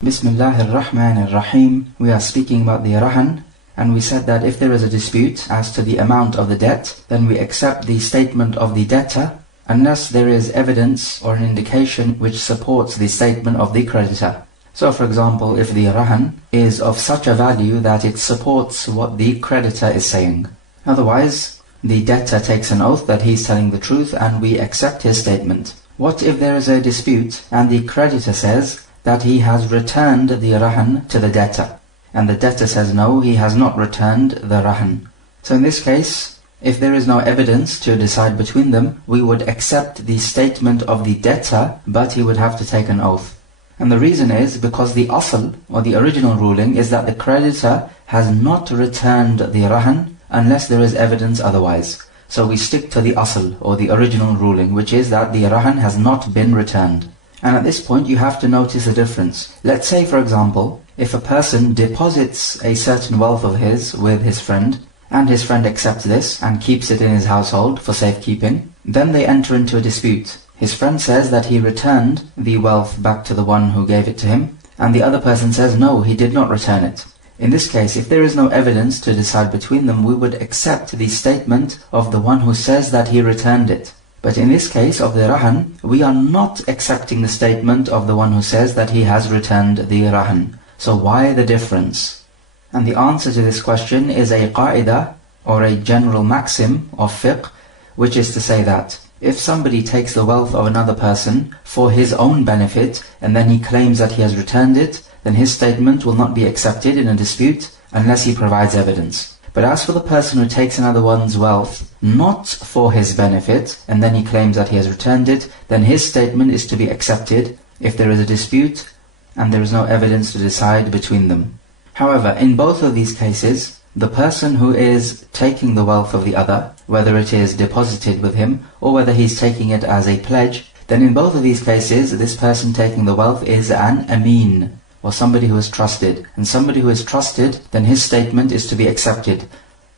Bismillahir-Rahmanir-Rahim. We are speaking about the rahn, and we said that if there is a dispute as to the amount of the debt, then we accept the statement of the debtor unless there is evidence or an indication which supports the statement of the creditor. So for example, if the rahn is of such a value that it supports what the creditor is saying. Otherwise, the debtor takes an oath that he is telling the truth and we accept his statement. What if there is a dispute and the creditor says that he has returned the rahn to the debtor, and the debtor says no, he has not returned the rahn? So in this case, if there is no evidence to decide between them, we would accept the statement of the debtor, but he would have to take an oath. And the reason is because the asl, or the original ruling, is that the creditor has not returned the rahn unless there is evidence otherwise. So we stick to the asl, or the original ruling, which is that the rahn has not been returned. And at this point you have to notice a difference. Let's say, for example, if a person deposits a certain wealth of his with his friend, and his friend accepts this and keeps it in his household for safekeeping, then they enter into a dispute. His friend says that he returned the wealth back to the one who gave it to him, and the other person says no, he did not return it. In this case, if there is no evidence to decide between them, we would accept the statement of the one who says that he returned it. But in this case of the rahn, we are not accepting the statement of the one who says that he has returned the rahn. So why the difference? And the answer to this question is a qa'idah, or a general maxim of fiqh, which is to say that if somebody takes the wealth of another person for his own benefit, and then he claims that he has returned it, then his statement will not be accepted in a dispute unless he provides evidence. But as for the person who takes another one's wealth, not for his benefit, and then he claims that he has returned it, then his statement is to be accepted if there is a dispute and there is no evidence to decide between them. However, in both of these cases, the person who is taking the wealth of the other, whether it is deposited with him or whether he's taking it as a pledge, then in both of these cases, this person taking the wealth is an ameen, or somebody who is trusted. And somebody who is trusted, then his statement is to be accepted.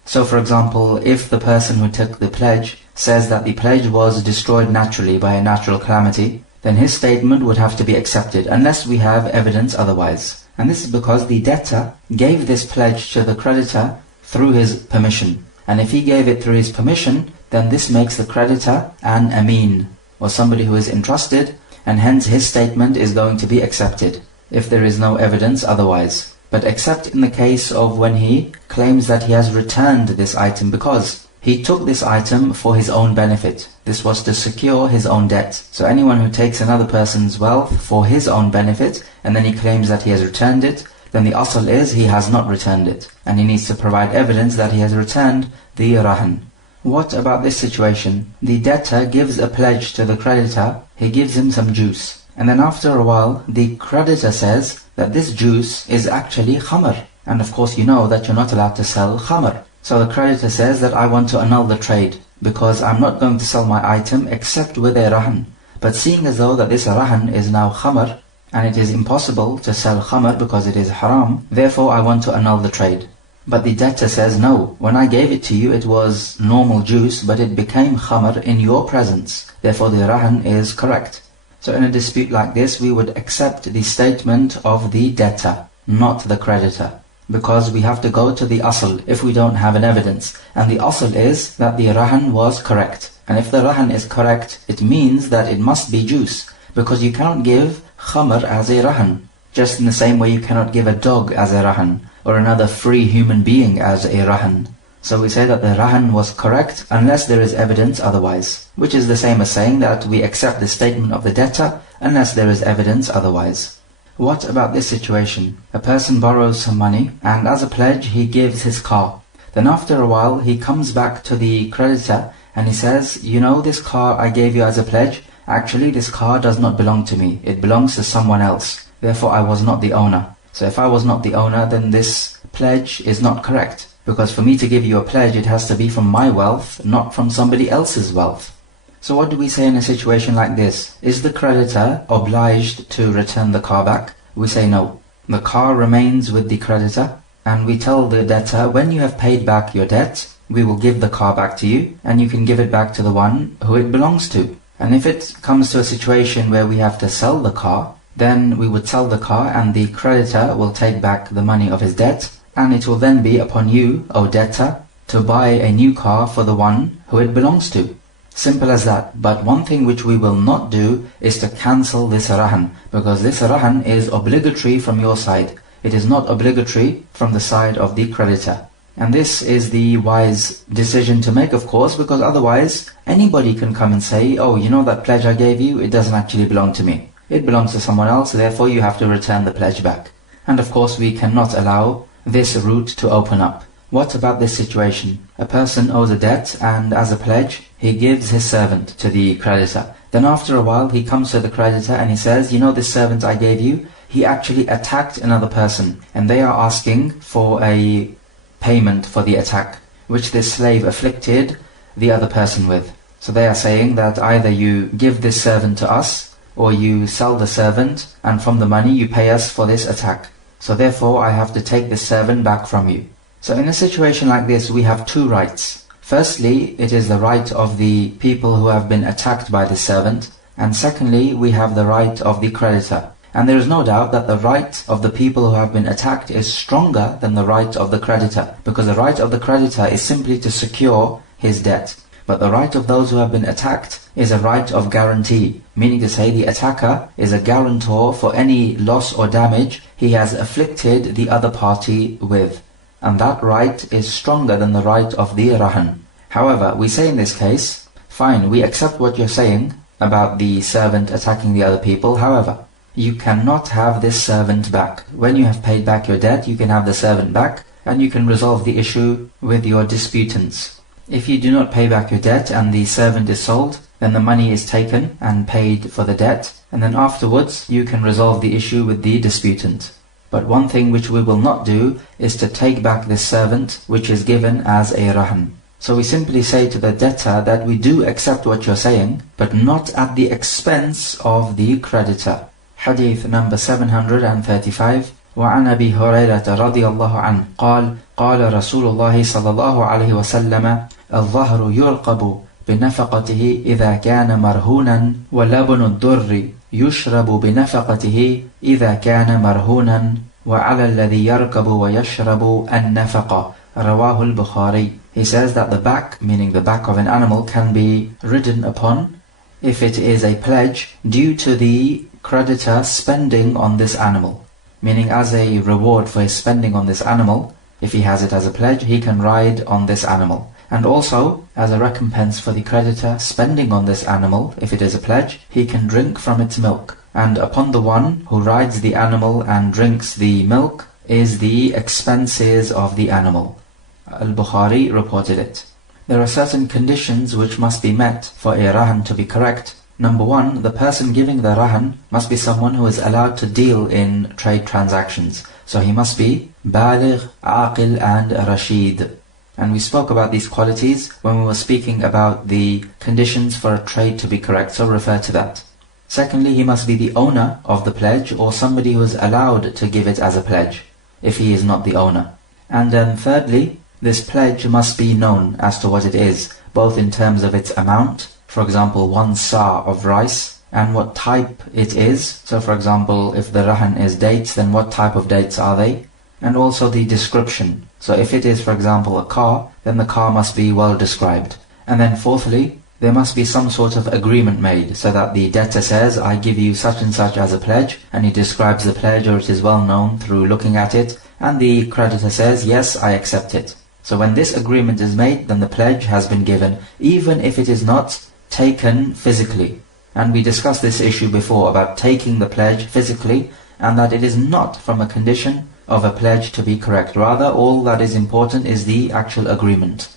So for example, if the person who took the pledge says that the pledge was destroyed naturally by a natural calamity, then his statement would have to be accepted unless we have evidence otherwise. And this is because the debtor gave this pledge to the creditor through his permission. And if he gave it through his permission, then this makes the creditor an ameen, or somebody who is entrusted, and hence his statement is going to be accepted if there is no evidence otherwise. But except in the case of when he claims that he has returned this item because he took this item for his own benefit. This was to secure his own debt. So anyone who takes another person's wealth for his own benefit and then he claims that he has returned it, then the asl is he has not returned it, and he needs to provide evidence that he has returned the rahn. What about this situation? The debtor gives a pledge to the creditor, he gives him some juice. And then after a while, the creditor says that this juice is actually khamr. And of course you know that you're not allowed to sell khamr. So the creditor says that I want to annul the trade, because I'm not going to sell my item except with a rahn. But seeing as though that this rahn is now khamr, and it is impossible to sell khamr because it is haram, therefore I want to annul the trade. But the debtor says, no, when I gave it to you it was normal juice, but it became khamr in your presence. Therefore the rahn is correct. So in a dispute like this, we would accept the statement of the debtor, not the creditor, because we have to go to the asl if we don't have an evidence. And the asl is that the rahn was correct. And if the rahn is correct, it means that it must be juice, because you cannot give khamr as a rahn, just in the same way you cannot give a dog as a rahn, or another free human being as a rahn. So we say that the rahn was correct unless there is evidence otherwise, which is the same as saying that we accept the statement of the debtor unless there is evidence otherwise. What about this situation? A person borrows some money and as a pledge he gives his car. Then after a while he comes back to the creditor and he says, you know, this car I gave you as a pledge, actually this car does not belong to me, it belongs to someone else, therefore I was not the owner. So if I was not the owner, then this pledge is not correct. Because for me to give you a pledge, it has to be from my wealth, not from somebody else's wealth. So what do we say in a situation like this? Is the creditor obliged to return the car back? We say no. The car remains with the creditor, and we tell the debtor, when you have paid back your debt, we will give the car back to you, and you can give it back to the one who it belongs to. And if it comes to a situation where we have to sell the car, then we would sell the car and the creditor will take back the money of his debt, and it will then be upon you, O debtor, to buy a new car for the one who it belongs to. Simple as that. But one thing which we will not do is to cancel this rahn, because this rahn is obligatory from your side. It is not obligatory from the side of the creditor. And this is the wise decision to make, of course, because otherwise anybody can come and say, oh, you know that pledge I gave you, it doesn't actually belong to me. It belongs to someone else, therefore you have to return the pledge back. And of course we cannot allow this route to open up. What about this situation? A person owes a debt, and as a pledge, he gives his servant to the creditor. Then after a while, he comes to the creditor and he says, you know this servant I gave you, he actually attacked another person, and they are asking for a payment for the attack, which this slave afflicted the other person with. So they are saying that either you give this servant to us, or you sell the servant, and from the money you pay us for this attack. So therefore I have to take this servant back from you. So in a situation like this, we have two rights. Firstly, it is the right of the people who have been attacked by the servant, and secondly, we have the right of the creditor. And there is no doubt that the right of the people who have been attacked is stronger than the right of the creditor, because the right of the creditor is simply to secure his debt. But the right of those who have been attacked is a right of guarantee, meaning to say the attacker is a guarantor for any loss or damage he has afflicted the other party with. And that right is stronger than the right of the rahn. However, we say in this case, fine, we accept what you're saying about the servant attacking the other people. However, you cannot have this servant back. When you have paid back your debt, you can have the servant back, and you can resolve the issue with your disputants. If you do not pay back your debt and the servant is sold, then the money is taken and paid for the debt, and then afterwards you can resolve the issue with the disputant. But one thing which we will not do is to take back this servant which is given as a rahn. So we simply say to the debtor that we do accept what you're saying, but not at the expense of the creditor. Hadith number 735. وعن أبي هريرة رضي الله عنه قال قال رسول الله صلى الله عليه وسلم الظهر يرقب بنفقته إذا كان مرهونا ولبن الضر يشرب بنفقته إذا كان مرهونا وعلى الذي يركب ويشرب النفقة رواه البخاري. He says that the back, meaning the back of an animal, can be ridden upon if it is a pledge due to the creditor spending on this animal. Meaning as a reward for his spending on this animal, if he has it as a pledge, he can ride on this animal. And also, as a recompense for the creditor spending on this animal, if it is a pledge, he can drink from its milk. And upon the one who rides the animal and drinks the milk is the expenses of the animal. Al-Bukhari reported it. There are certain conditions which must be met for a rahn to be correct. Number one, the person giving the rahn must be someone who is allowed to deal in trade transactions. So he must be baligh, aqil and rashid. And we spoke about these qualities when we were speaking about the conditions for a trade to be correct, so refer to that. Secondly, he must be the owner of the pledge or somebody who is allowed to give it as a pledge, if he is not the owner. And then thirdly, this pledge must be known as to what it is, both in terms of its amount, for example 1 sa of rice, and what type it is. So for example, if the rahn is dates, then what type of dates are they? And also the description. So if it is, for example, a car, then the car must be well described. And then fourthly, there must be some sort of agreement made, so that the debtor says, I give you such and such as a pledge, and he describes the pledge, or it is well known through looking at it, and the creditor says, yes, I accept it. So when this agreement is made, then the pledge has been given, even if it is not taken physically. And we discussed this issue before about taking the pledge physically, and that it is not from a condition of a pledge to be correct. Rather, all that is important is the actual agreement.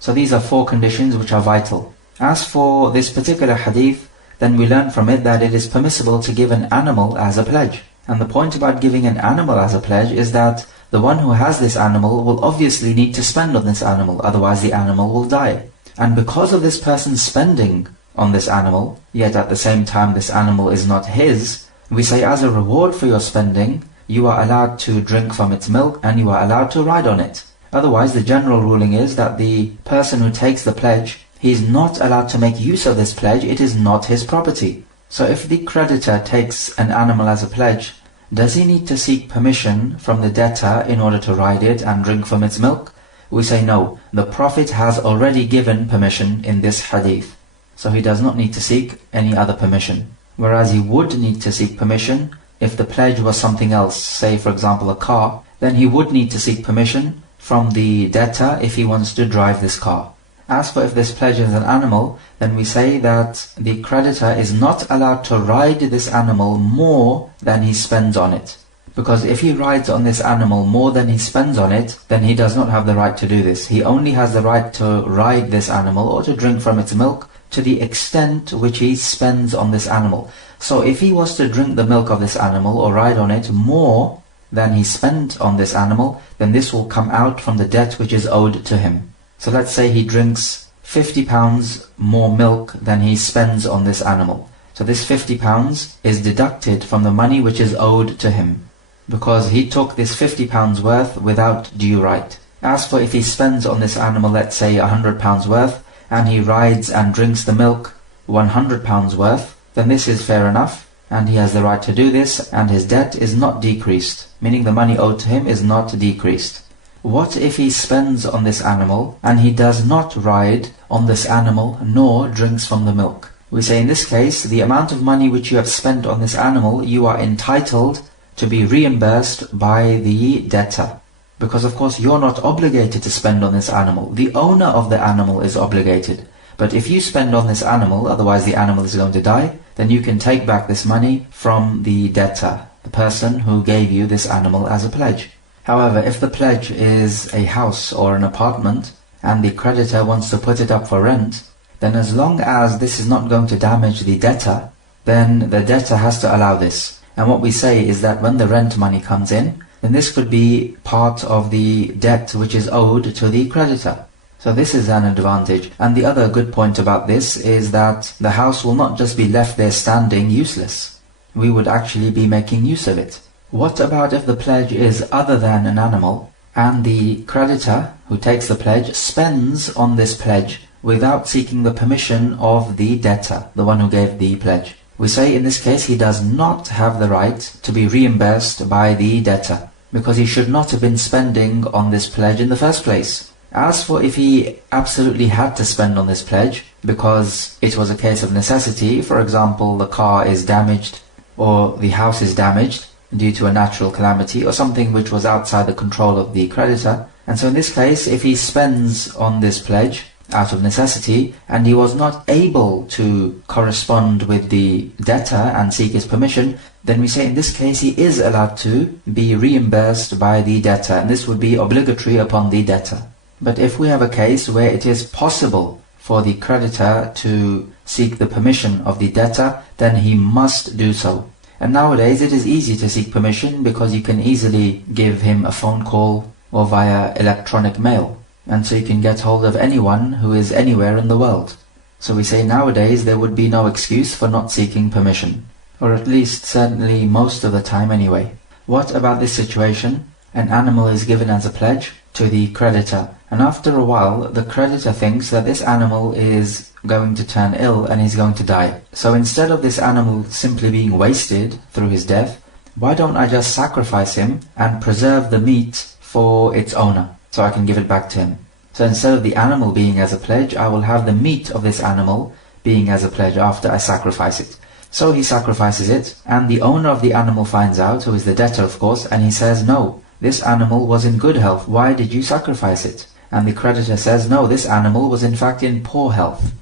So these are 4 conditions which are vital. As for this particular hadith, then we learn from it that it is permissible to give an animal as a pledge. And the point about giving an animal as a pledge is that the one who has this animal will obviously need to spend on this animal, otherwise the animal will die. And because of this person spending on this animal, yet at the same time this animal is not his, we say as a reward for your spending, you are allowed to drink from its milk and you are allowed to ride on it. Otherwise, the general ruling is that the person who takes the pledge, he is not allowed to make use of this pledge, it is not his property. So if the creditor takes an animal as a pledge, does he need to seek permission from the debtor in order to ride it and drink from its milk? We say no, the Prophet has already given permission in this hadith. So he does not need to seek any other permission. Whereas he would need to seek permission if the pledge was something else, say for example a car, then he would need to seek permission from the debtor if he wants to drive this car. As for if this pledge is an animal, then we say that the creditor is not allowed to ride this animal more than he spends on it. Because if he rides on this animal more than he spends on it, then he does not have the right to do this. He only has the right to ride this animal or to drink from its milk to the extent which he spends on this animal. So if he was to drink the milk of this animal or ride on it more than he spent on this animal, then this will come out from the debt which is owed to him. So let's say he drinks 50 pounds more milk than he spends on this animal. So this 50 pounds is deducted from the money which is owed to him, because he took this 50 pounds worth without due right. As for if he spends on this animal, let's say 100 pounds worth, and he rides and drinks the milk 100 pounds worth, then this is fair enough, and he has the right to do this, and his debt is not decreased, meaning the money owed to him is not decreased. What if he spends on this animal, and he does not ride on this animal, nor drinks from the milk? We say in this case, the amount of money which you have spent on this animal, you are entitled to be reimbursed by the debtor. Because of course you're not obligated to spend on this animal. The owner of the animal is obligated. But if you spend on this animal, otherwise the animal is going to die, then you can take back this money from the debtor, the person who gave you this animal as a pledge. However, if the pledge is a house or an apartment, and the creditor wants to put it up for rent, then as long as this is not going to damage the debtor, then the debtor has to allow this. And what we say is that when the rent money comes in, then this could be part of the debt which is owed to the creditor. So this is an advantage. And the other good point about this is that the house will not just be left there standing useless. We would actually be making use of it. What about if the pledge is other than an animal, and the creditor who takes the pledge spends on this pledge without seeking the permission of the debtor, the one who gave the pledge? We say in this case he does not have the right to be reimbursed by the debtor, because he should not have been spending on this pledge in the first place. As for if he absolutely had to spend on this pledge, because it was a case of necessity, for example the car is damaged, or the house is damaged due to a natural calamity, or something which was outside the control of the creditor, and so in this case if he spends on this pledge out of necessity, and he was not able to correspond with the debtor and seek his permission, then we say in this case he is allowed to be reimbursed by the debtor, and this would be obligatory upon the debtor. But if we have a case where it is possible for the creditor to seek the permission of the debtor, then he must do so. And nowadays it is easy to seek permission because you can easily give him a phone call or via electronic mail. And so you can get hold of anyone who is anywhere in the world. So we say nowadays there would be no excuse for not seeking permission. Or at least certainly most of the time anyway. What about this situation? An animal is given as a pledge to the creditor, and after a while the creditor thinks that this animal is going to turn ill and he's going to die. So instead of this animal simply being wasted through his death, why don't I just sacrifice him and preserve the meat for its owner, so I can give it back to him? So instead of the animal being as a pledge, I will have the meat of this animal being as a pledge after I sacrifice it. So he sacrifices it, and the owner of the animal finds out, who is the debtor of course, and he says, no, this animal was in good health, why did you sacrifice it? And the creditor says, no, this animal was in fact in poor health.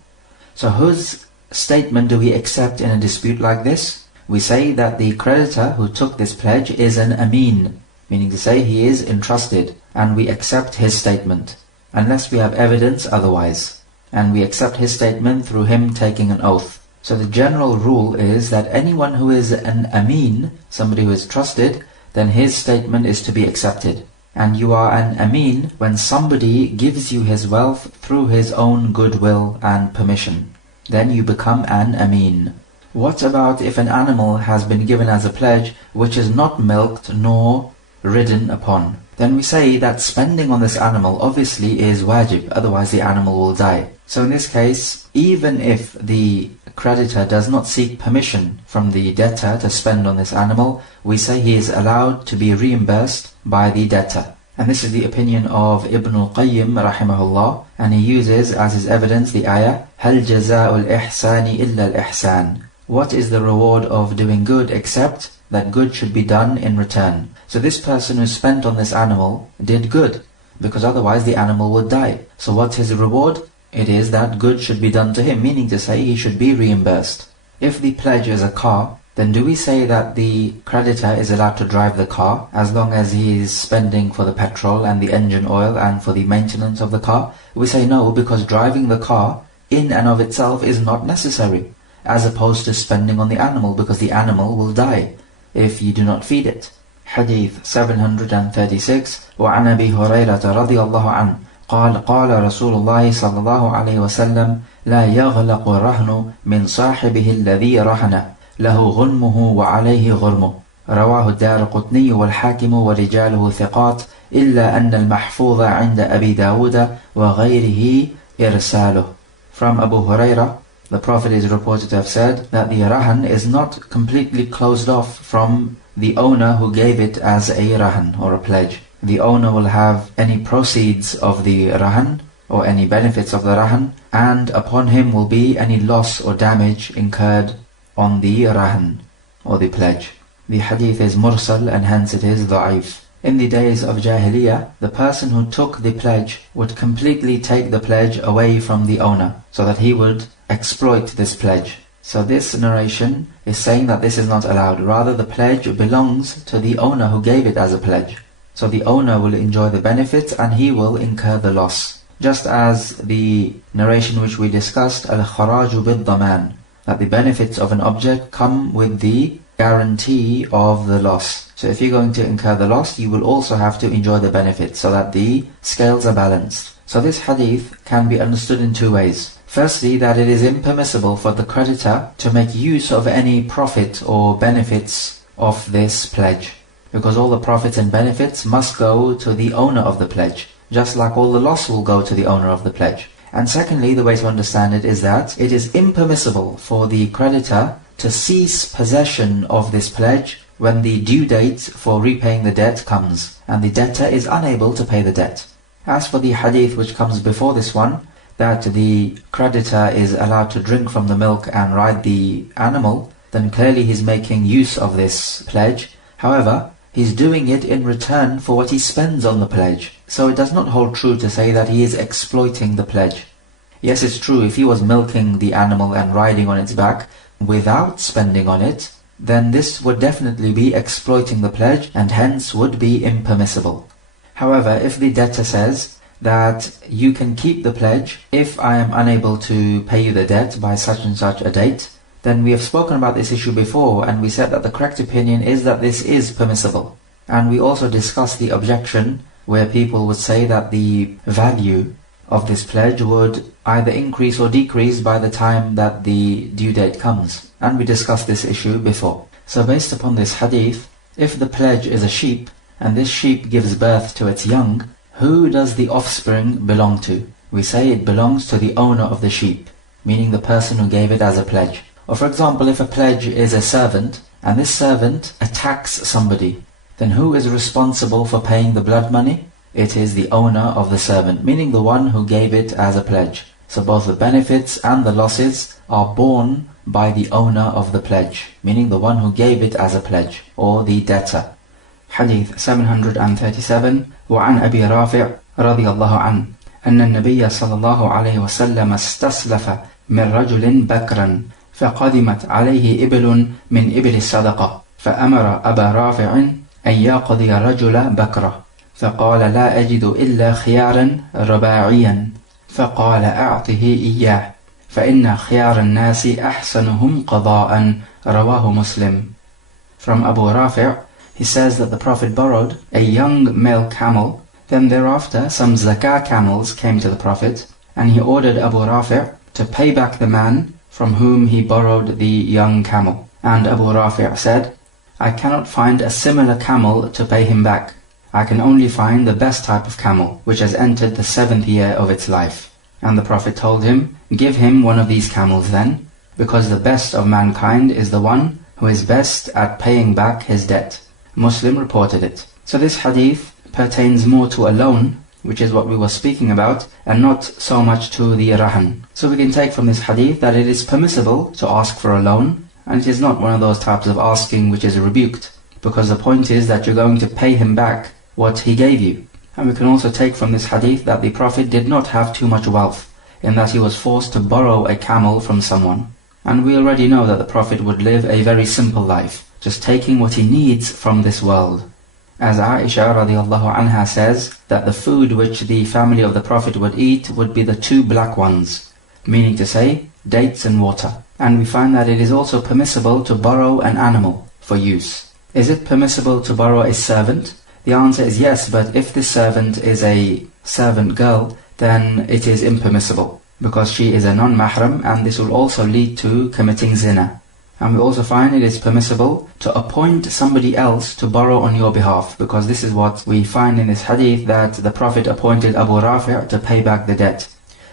So whose statement do we accept in a dispute like this? We say that the creditor who took this pledge is an ameen, meaning to say he is entrusted, and we accept his statement, unless we have evidence otherwise. And we accept his statement through him taking an oath. So the general rule is that anyone who is an ameen, somebody who is trusted, then his statement is to be accepted. And you are an ameen when somebody gives you his wealth through his own goodwill and permission. Then you become an ameen. What about if an animal has been given as a pledge which is not milked nor ridden upon? Then we say that spending on this animal obviously is wajib, otherwise the animal will die. So in this case, even if the creditor does not seek permission from the debtor to spend on this animal, we say he is allowed to be reimbursed by the debtor. And this is the opinion of Ibn al-Qayyim rahimahullah, and he uses as his evidence the ayah, هَلْ جَزَاءُ الْإِحْسَانِ إِلَّا الْإِحْسَانِ. What is the reward of doing good except that good should be done in return? So this person who spent on this animal did good, because otherwise the animal would die. So what's his reward? It is that good should be done to him, meaning to say he should be reimbursed. If the pledge is a car, then do we say that the creditor is allowed to drive the car as long as he is spending for the petrol and the engine oil and for the maintenance of the car? We say no, because driving the car in and of itself is not necessary, as opposed to spending on the animal, because the animal will die if you do not feed it. Hadith 736. وعن أبي هريرة رضي الله عنه قال قال رسول الله صلى الله عليه وسلم لا يغلق الرهن من صاحبه الذي رهنه له غنمه وعليه غرمه. رواه الدارقطني والحاكم ورجاله ثقات إلا أن المحفوظ عند أبي داود وغيره إرساله. From Abu Hurairah, the Prophet is reported to have said that the rahn is not completely closed off from the owner who gave it as a rahn or a pledge. The owner will have any proceeds of the rahn or any benefits of the rahn, and upon him will be any loss or damage incurred on the rahn or the pledge. The hadith is mursal and hence it is da'if. In the days of Jahiliyyah, the person who took the pledge would completely take the pledge away from the owner, so that he would exploit this pledge. So this narration is saying that this is not allowed. Rather, the pledge belongs to the owner who gave it as a pledge. So the owner will enjoy the benefits and he will incur the loss. Just as the narration which we discussed, al-kharaju bil-daman, that the benefits of an object come with the guarantee of the loss. So if you're going to incur the loss, you will also have to enjoy the benefits, so that the scales are balanced. So this hadith can be understood in two ways. Firstly, that it is impermissible for the creditor to make use of any profit or benefits of this pledge, because all the profits and benefits must go to the owner of the pledge, just like all the loss will go to the owner of the pledge. And secondly, the way to understand it is that it is impermissible for the creditor to cease possession of this pledge when the due date for repaying the debt comes, and the debtor is unable to pay the debt. As for the hadith which comes before this one, that the creditor is allowed to drink from the milk and ride the animal, then clearly he's making use of this pledge. However, he's doing it in return for what he spends on the pledge. So it does not hold true to say that he is exploiting the pledge. Yes, it's true, if he was milking the animal and riding on its back without spending on it, then this would definitely be exploiting the pledge and hence would be impermissible. However, if the debtor says that you can keep the pledge if I am unable to pay you the debt by such and such a date, then we have spoken about this issue before, and we said that the correct opinion is that this is permissible. And we also discussed the objection where people would say that the value of this pledge would either increase or decrease by the time that the due date comes. And we discussed this issue before. So based upon this hadith, if the pledge is a sheep, and this sheep gives birth to its young, who does the offspring belong to? We say it belongs to the owner of the sheep, meaning the person who gave it as a pledge. Or for example, if a pledge is a servant, and this servant attacks somebody, then who is responsible for paying the blood money? It is the owner of the servant, meaning the one who gave it as a pledge. So both the benefits and the losses are borne by the owner of the pledge, meaning the one who gave it as a pledge, or the debtor. Hadith 737. وعن أبي رافع رضي الله عنه أن النبي صلى الله عليه وسلم استسلف من رجل بكرا فقدمت عليه إبل من إبل الصدقة، فأمر أبا رافع أن يقضي الرجل بكره، فقال لا أجد إلا خيارا رباعيا، فقال أعطه إياه فإن خيار الناس أحسنهم قضاء. رواه Muslim. From Abu Rafi', he says that the Prophet borrowed a young male camel. Then thereafter some zakah camels came to the Prophet, and he ordered Abu Rafi' to pay back the man from whom he borrowed the young camel. And Abu Rafi' said, I cannot find a similar camel to pay him back. I can only find the best type of camel, which has entered the 7th year of its life. And the Prophet told him, give him one of these camels then, because the best of mankind is the one who is best at paying back his debt. Muslim reported it. So this hadith pertains more to a loan, which is what we were speaking about, and not so much to the rahn. So we can take from this hadith that it is permissible to ask for a loan, and it is not one of those types of asking which is rebuked, because the point is that you're going to pay him back what he gave you. And we can also take from this hadith that the Prophet did not have too much wealth, in that he was forced to borrow a camel from someone. And we already know that the Prophet would live a very simple life, just taking what he needs from this world. As Aisha radiallahu anha says, that the food which the family of the Prophet would eat would be the two black ones, meaning to say, dates and water. And we find that it is also permissible to borrow an animal for use. Is it permissible to borrow a servant? The answer is yes, but if this servant is a servant girl, then it is impermissible, because she is a non-mahram, and this will also lead to committing zina. And we also find it is permissible to appoint somebody else to borrow on your behalf, because this is what we find in this hadith, that the Prophet appointed Abu Rafi' to pay back the debt.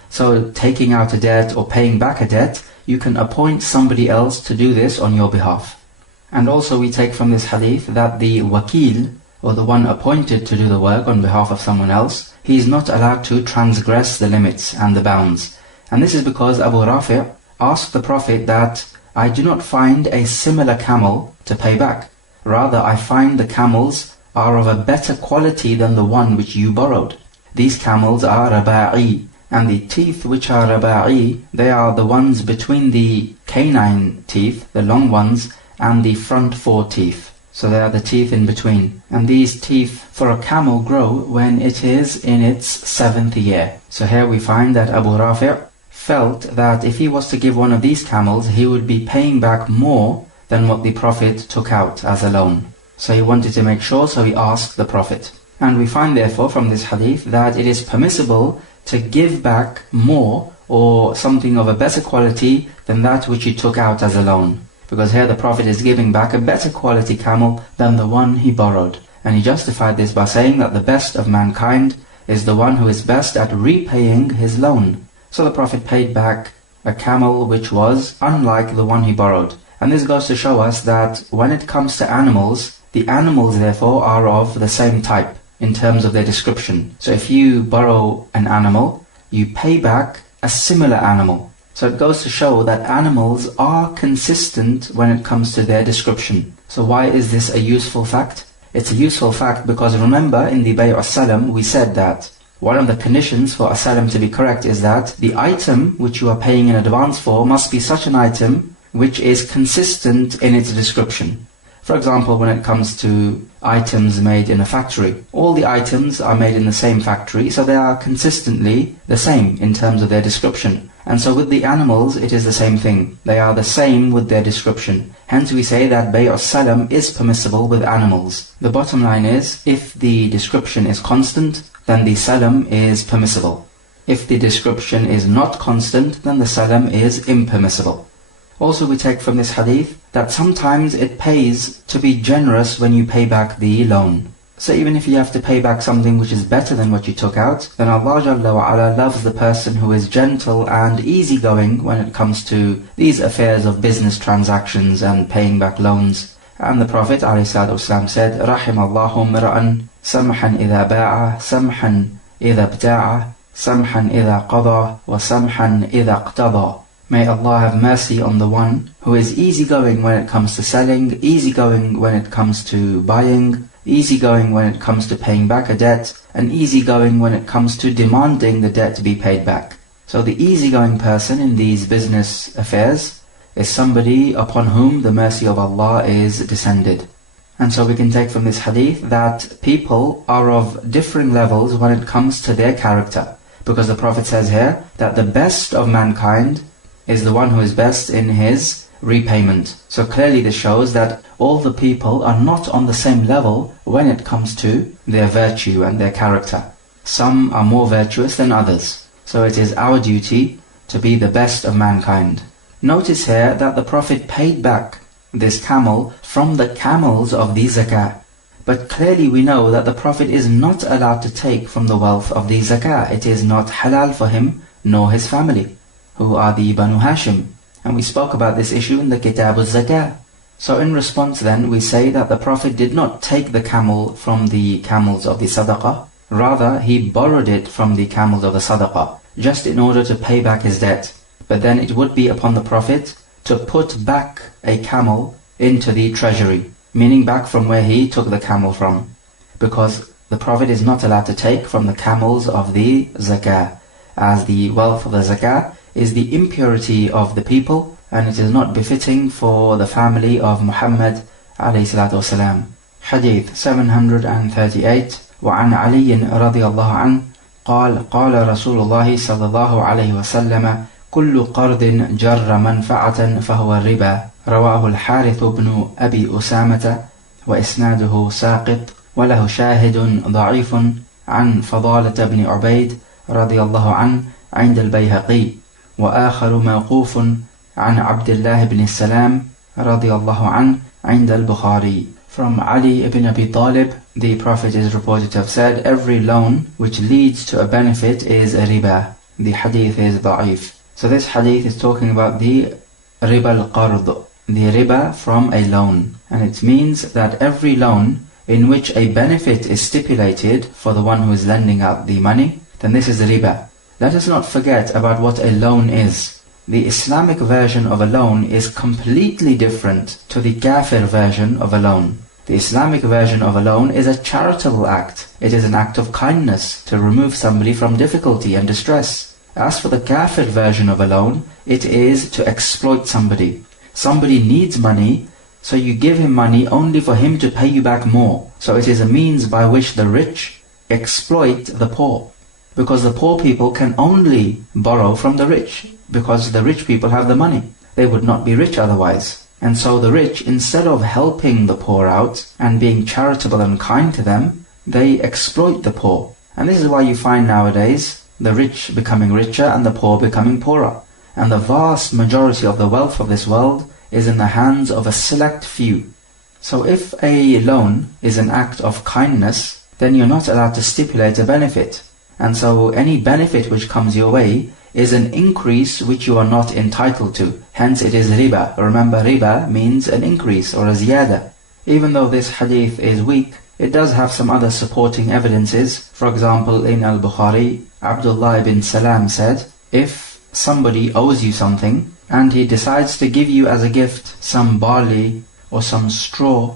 So taking out a debt or paying back a debt, you can appoint somebody else to do this on your behalf. And also we take from this hadith that the wakil, or the one appointed to do the work on behalf of someone else, he is not allowed to transgress the limits and the bounds. And this is because Abu Rafi' asked the Prophet that, I do not find a similar camel to pay back. Rather, I find the camels are of a better quality than the one which you borrowed. These camels are raba'i, and the teeth which are raba'i, they are the ones between the canine teeth, the long ones, and the front four teeth. So they are the teeth in between. And these teeth for a camel grow when it is in its 7th year. So here we find that Abu Rafi' felt that if he was to give one of these camels, he would be paying back more than what the Prophet took out as a loan. So he wanted to make sure, so he asked the Prophet. And we find therefore from this hadith that it is permissible to give back more or something of a better quality than that which you took out as a loan. Because here the Prophet is giving back a better quality camel than the one he borrowed. And he justified this by saying that the best of mankind is the one who is best at repaying his loan. So the Prophet paid back a camel which was unlike the one he borrowed. And this goes to show us that when it comes to animals, the animals therefore are of the same type in terms of their description. So if you borrow an animal, you pay back a similar animal. So it goes to show that animals are consistent when it comes to their description. So why is this a useful fact? It's a useful fact because remember in the Bay'u Salam we said that one of the conditions for a salam to be correct is that the item which you are paying in advance for must be such an item which is consistent in its description. For example, when it comes to items made in a factory, all the items are made in the same factory, so they are consistently the same in terms of their description. And so with the animals, it is the same thing. They are the same with their description. Hence we say that Bay'u Salam is permissible with animals. The bottom line is, if the description is constant, then the salam is permissible. If the description is not constant, then the salam is impermissible. Also we take from this hadith that sometimes it pays to be generous when you pay back the loan. So even if you have to pay back something which is better than what you took out, then Allah Jalla wa Ala loves the person who is gentle and easygoing when it comes to these affairs of business transactions and paying back loans. And the Prophet ﷺ said, رَحِمَ اللَّهُ مُرْتَهِن سَمْحًا إِذَا بَاعَ سَمْحًا إِذَا ابْتَاعَ سَمْحًا إِذَا قَضَى وَسَمْحًا إِذَا اقْتَضَى. May Allah have mercy on the one who is easygoing when it comes to selling, easygoing when it comes to buying, easygoing when it comes to paying back a debt, and easygoing when it comes to demanding the debt to be paid back. So the easygoing person in these business affairs is somebody upon whom the mercy of Allah is descended. And so we can take from this hadith that people are of differing levels when it comes to their character. Because the Prophet says here that the best of mankind is the one who is best in his repayment. So clearly this shows that all the people are not on the same level when it comes to their virtue and their character. Some are more virtuous than others. So it is our duty to be the best of mankind. Notice here that the Prophet paid back this camel from the camels of the zakah. But clearly we know that the Prophet is not allowed to take from the wealth of the zakah. It is not halal for him nor his family, who are the Banu Hashim. And we spoke about this issue in the Kitab al-Zakah. So in response then, we say that the Prophet did not take the camel from the camels of the sadaqah. Rather, he borrowed it from the camels of the sadaqah, just in order to pay back his debt. But then it would be upon the Prophet to put back a camel into the treasury, meaning back from where he took the camel from. Because the Prophet is not allowed to take from the camels of the zakah, as the wealth of the zakah is the impurity of the people, and it is not befitting for the family of Muhammad alayhi salatu wasalam. Hadith 738. وعن علي رضي الله عنه قال قال رسول الله صلى الله عليه وسلم كل قرض جر منفعة فهو الربا. رواه الحارث بن أبي أسامة وإسناده ساقط، وله شاهد ضعيف عن فضالة بن عبيد رضي الله عنه عند البيهقي، وآخر موقوف عن عبد الله بن السلام رضي الله عنه عند البخاري. From Ali ibn Abi Talib, the Prophet is reported to have said, every loan which leads to a benefit is a riba. The hadith is da'if. So this hadith is talking about the riba al-qard, the riba from a loan. And it means that every loan in which a benefit is stipulated for the one who is lending out the money, then this is a riba. Let us not forget about what a loan is. The Islamic version of a loan is completely different to the kafir version of a loan. The Islamic version of a loan is a charitable act. It is an act of kindness to remove somebody from difficulty and distress. As for the kafir version of a loan, it is to exploit somebody. Somebody needs money, so you give him money only for him to pay you back more. So it is a means by which the rich exploit the poor. Because the poor people can only borrow from the rich, because the rich people have the money. They would not be rich otherwise. And so the rich, instead of helping the poor out and being charitable and kind to them, they exploit the poor. And this is why you find nowadays the rich becoming richer and the poor becoming poorer. And the vast majority of the wealth of this world is in the hands of a select few. So if a loan is an act of kindness, then you're not allowed to stipulate a benefit. And so any benefit which comes your way is an increase which you are not entitled to. Hence it is riba. Remember, riba means an increase or a ziyada. Even though this hadith is weak, it does have some other supporting evidences. For example, in Al-Bukhari, Abdullah ibn Salam said, if somebody owes you something and he decides to give you as a gift some barley or some straw,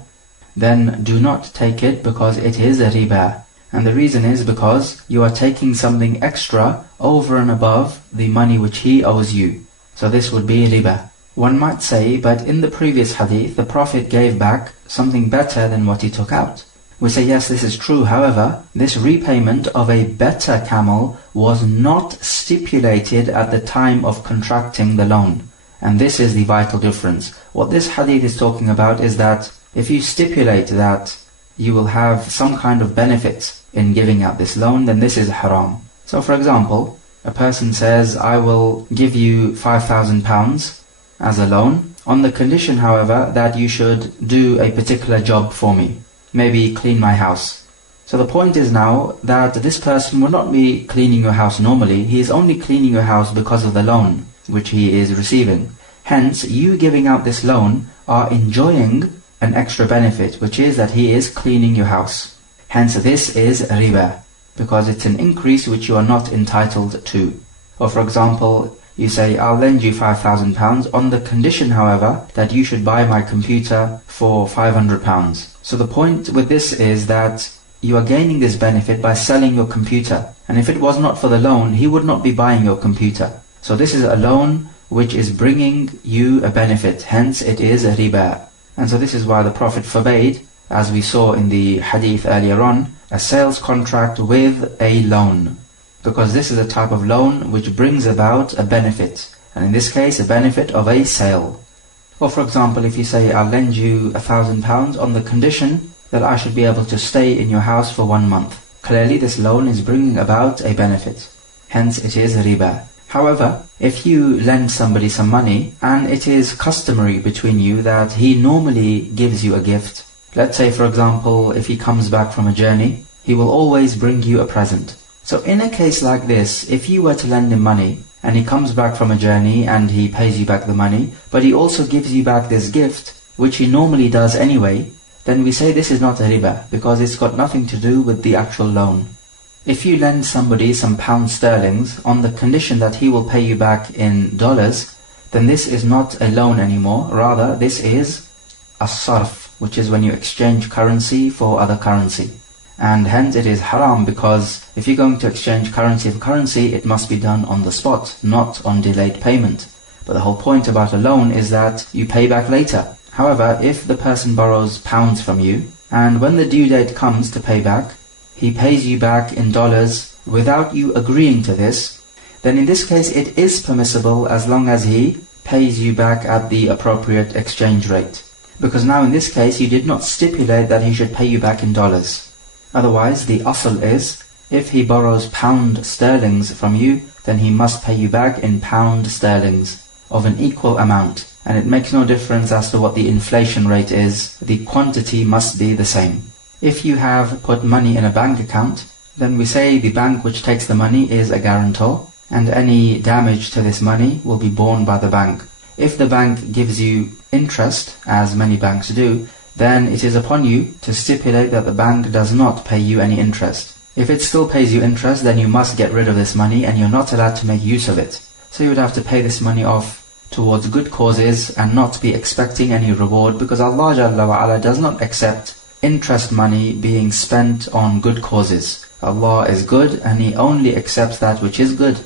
then do not take it because it is a riba. And the reason is because you are taking something extra over and above the money which he owes you. So this would be riba. One might say, but in the previous hadith, the Prophet gave back something better than what he took out. We say, yes, this is true. However, this repayment of a better camel was not stipulated at the time of contracting the loan. And this is the vital difference. What this hadith is talking about is that if you stipulate that you will have some kind of benefit in giving out this loan, then this is haram. So for example, a person says, I will give you £5,000 as a loan, on the condition, however, that you should do a particular job for me. Maybe clean my house. So the point is now that this person will not be cleaning your house normally. He is only cleaning your house because of the loan which he is receiving. Hence, you giving out this loan are enjoying an extra benefit, which is that he is cleaning your house. Hence this is riba, because it's an increase which you are not entitled to. Or for example, you say, I'll lend you £5,000 on the condition, however, that you should buy my computer for £500. So the point with this is that you are gaining this benefit by selling your computer. And if it was not for the loan, he would not be buying your computer. So this is a loan which is bringing you a benefit. Hence it is a riba. And so this is why the Prophet forbade, as we saw in the hadith earlier on, a sales contract with a loan. Because this is a type of loan which brings about a benefit. And in this case, a benefit of a sale. Or for example, if you say, I'll lend you £1,000 on the condition that I should be able to stay in your house for 1 month. Clearly this loan is bringing about a benefit. Hence it is riba. However, if you lend somebody some money and it is customary between you that he normally gives you a gift, let's say for example, if he comes back from a journey, he will always bring you a present. So in a case like this, if you were to lend him money and he comes back from a journey and he pays you back the money, but he also gives you back this gift, which he normally does anyway, then we say this is not a riba, because it's got nothing to do with the actual loan. If you lend somebody some pound sterlings on the condition that he will pay you back in dollars, then this is not a loan anymore, rather this is a sarf, which is when you exchange currency for other currency. And hence it is haram, because if you're going to exchange currency for currency, it must be done on the spot, not on delayed payment. But the whole point about a loan is that you pay back later. However, if the person borrows pounds from you, and when the due date comes to pay back, he pays you back in dollars without you agreeing to this, then in this case it is permissible as long as he pays you back at the appropriate exchange rate. Because now in this case you did not stipulate that he should pay you back in dollars. Otherwise the asl is, if he borrows pound sterlings from you, then he must pay you back in pound sterlings of an equal amount. And it makes no difference as to what the inflation rate is, the quantity must be the same. If you have put money in a bank account, then we say the bank which takes the money is a guarantor, and any damage to this money will be borne by the bank. If the bank gives you interest, as many banks do, then it is upon you to stipulate that the bank does not pay you any interest. If it still pays you interest, then you must get rid of this money and you're not allowed to make use of it. So you would have to pay this money off towards good causes and not be expecting any reward, because Allah Jalla wa Ala does not accept interest money being spent on good causes. Allah is good and He only accepts that which is good.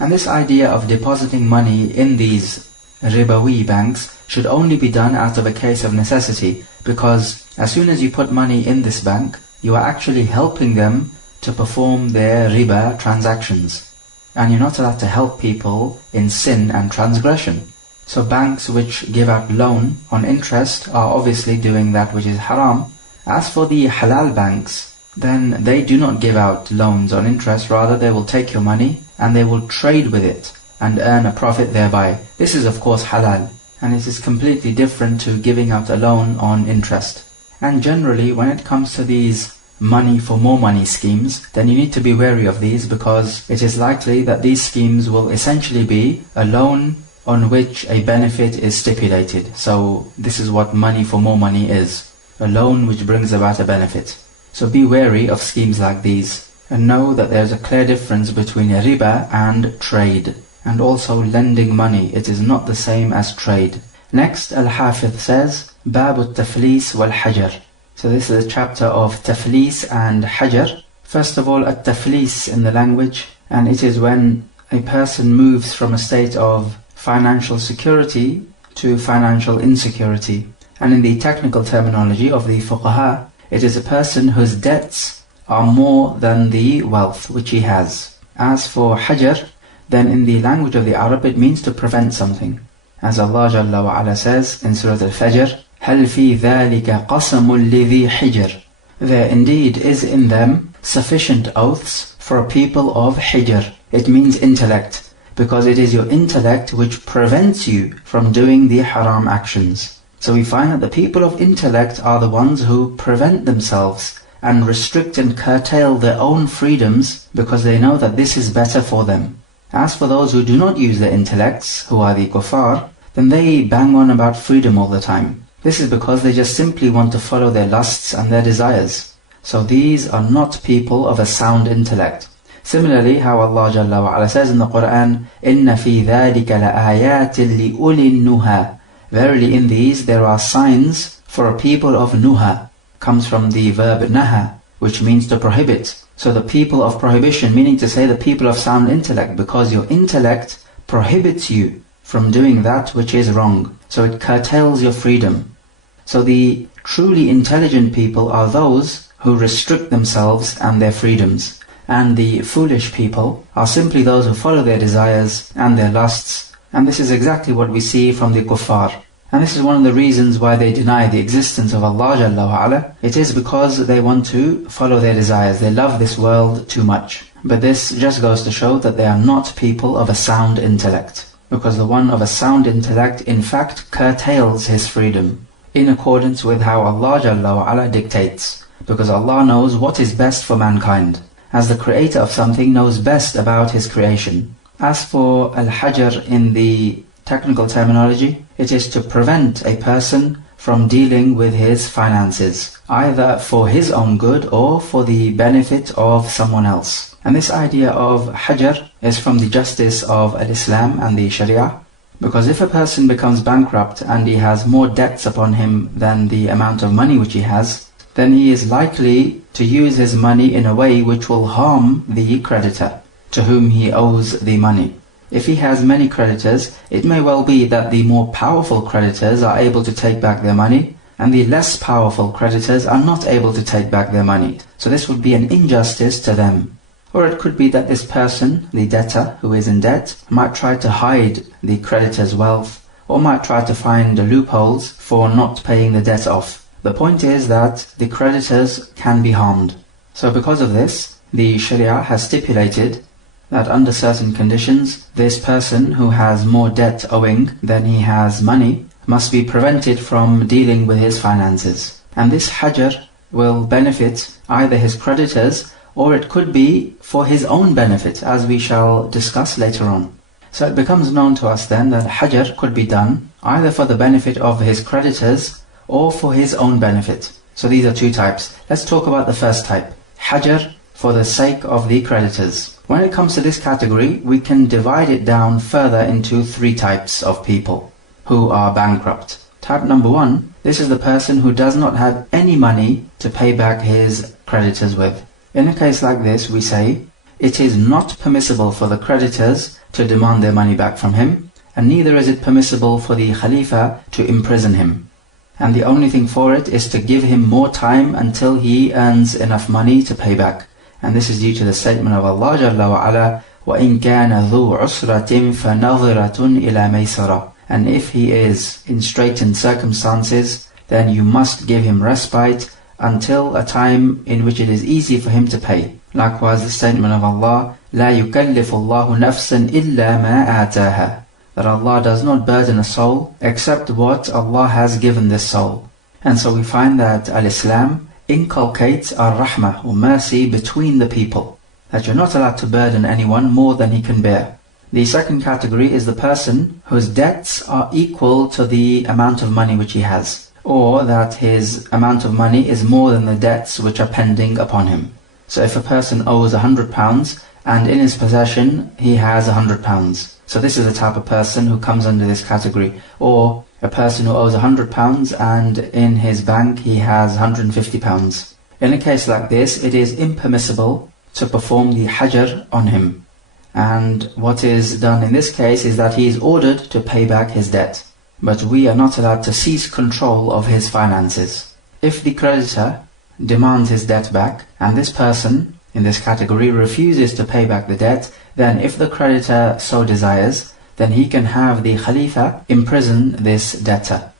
And this idea of depositing money in these ribawi banks should only be done out of a case of necessity, because as soon as you put money in this bank, you are actually helping them to perform their riba transactions. And you're not allowed to help people in sin and transgression. So banks which give out loan on interest are obviously doing that which is haram. As for the halal banks, then they do not give out loans on interest, rather they will take your money and they will trade with it and earn a profit thereby. This is of course halal, and it is completely different to giving out a loan on interest. And generally when it comes to these money for more money schemes, then you need to be wary of these, because it is likely that these schemes will essentially be a loan on which a benefit is stipulated. So this is what money for more money is, a loan which brings about a benefit. So be wary of schemes like these, and know that there is a clear difference between riba and trade, and also lending money. It is not the same as trade. Next, Al-Hafidh says, Babu Taflis wal Hajar. So this is a chapter of Taflis and Hajar. First of all, At-Taflis in the language, and it is when a person moves from a state of financial security to financial insecurity. And in the technical terminology of the fuqaha, it is a person whose debts are more than the wealth which he has. As for Hajar, then in the language of the Arab it means to prevent something. As Allah Jalla wa Ala says in Surah Al-Fajr, هَلْ فِي ذَلِكَ قَسَمٌ لِذِي حِجْرٍ. There indeed is in them sufficient oaths for a people of hijr. It means intellect, because it is your intellect which prevents you from doing the haram actions. So we find that the people of intellect are the ones who prevent themselves and restrict and curtail their own freedoms, because they know that this is better for them. As for those who do not use their intellects, who are the kuffar, then they bang on about freedom all the time. This is because they just simply want to follow their lusts and their desires. So these are not people of a sound intellect. Similarly, how Allah Jalla wa Ala says in the Quran, إِنَّ فِي ذَلِكَ لَآيَاتٍ لِأُولِي النُّهَى. Verily in these there are signs for a people of nuha. Comes from the verb naha, which means to prohibit. So the people of prohibition, meaning to say the people of sound intellect, because your intellect prohibits you from doing that which is wrong. So it curtails your freedom. So the truly intelligent people are those who restrict themselves and their freedoms. And the foolish people are simply those who follow their desires and their lusts. And this is exactly what we see from the kuffar. And this is one of the reasons why they deny the existence of Allah Jalla wa Ala. It is because they want to follow their desires. They love this world too much. But this just goes to show that they are not people of a sound intellect. Because the one of a sound intellect in fact curtails his freedom in accordance with how Allah Jalla wa Ala dictates. Because Allah knows what is best for mankind, as the creator of something knows best about his creation. As for al-hajar in the technical terminology, it is to prevent a person from dealing with his finances, either for his own good or for the benefit of someone else. And this idea of hajar is from the justice of al-Islam and the Sharia, because if a person becomes bankrupt and he has more debts upon him than the amount of money which he has, then he is likely to use his money in a way which will harm the creditor to whom he owes the money. If he has many creditors, it may well be that the more powerful creditors are able to take back their money, and the less powerful creditors are not able to take back their money. So this would be an injustice to them. Or it could be that this person, the debtor who is in debt, might try to hide the creditor's wealth, or might try to find loopholes for not paying the debt off. The point is that the creditors can be harmed. So because of this, the Sharia has stipulated that under certain conditions, this person who has more debt owing than he has money must be prevented from dealing with his finances. And this hajar will benefit either his creditors, or it could be for his own benefit, as we shall discuss later on. So it becomes known to us then that hajar could be done either for the benefit of his creditors or for his own benefit. So these are two types. Let's talk about the first type, hajar for the sake of the creditors. When it comes to this category, we can divide it down further into three types of people who are bankrupt. Type number one, this is the person who does not have any money to pay back his creditors with. In a case like this, we say, it is not permissible for the creditors to demand their money back from him, and neither is it permissible for the Khalifa to imprison him. And the only thing for it is to give him more time until he earns enough money to pay back. And this is due to the statement of Allah Jalla wa Ala, وَإِن كَانَ ذُو عُسْرَةٍ فَنَظِرَةٌ إِلَى مَيْسَرَةٍ. And if he is in straitened circumstances, then you must give him respite until a time in which it is easy for him to pay. Likewise, the statement of Allah, لَا يُكَلِّفُ اللَّهُ نَفْسًا إِلَّا مَا آتَاهَا. That Allah does not burden a soul except what Allah has given this soul. And so we find that Al-Islam inculcates ar-rahmah, or mercy, between the people, that you're not allowed to burden anyone more than he can bear. The second category is the person whose debts are equal to the amount of money which he has, or that his amount of money is more than the debts which are pending upon him. So if a person owes £100 and in his possession he has £100, so this is the type of person who comes under this category. Or a person who owes £100 and in his bank he has £150. In a case like this, it is impermissible to perform the hajar on him. And what is done in this case is that he is ordered to pay back his debt. But we are not allowed to seize control of his finances. If the creditor demands his debt back, and this person in this category refuses to pay back the debt, then if the creditor so desires, then he can have the Khalifa imprison this debtor.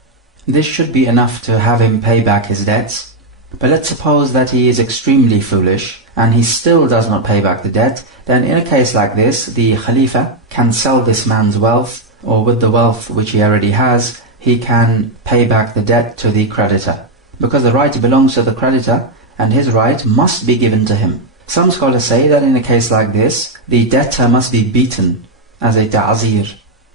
This should be enough to have him pay back his debts. But let's suppose that he is extremely foolish and he still does not pay back the debt. Then in a case like this, the Khalifa can sell this man's wealth, or with the wealth which he already has, he can pay back the debt to the creditor. Because the right belongs to the creditor and his right must be given to him. Some scholars say that in a case like this, the debtor must be beaten as a ta'zir.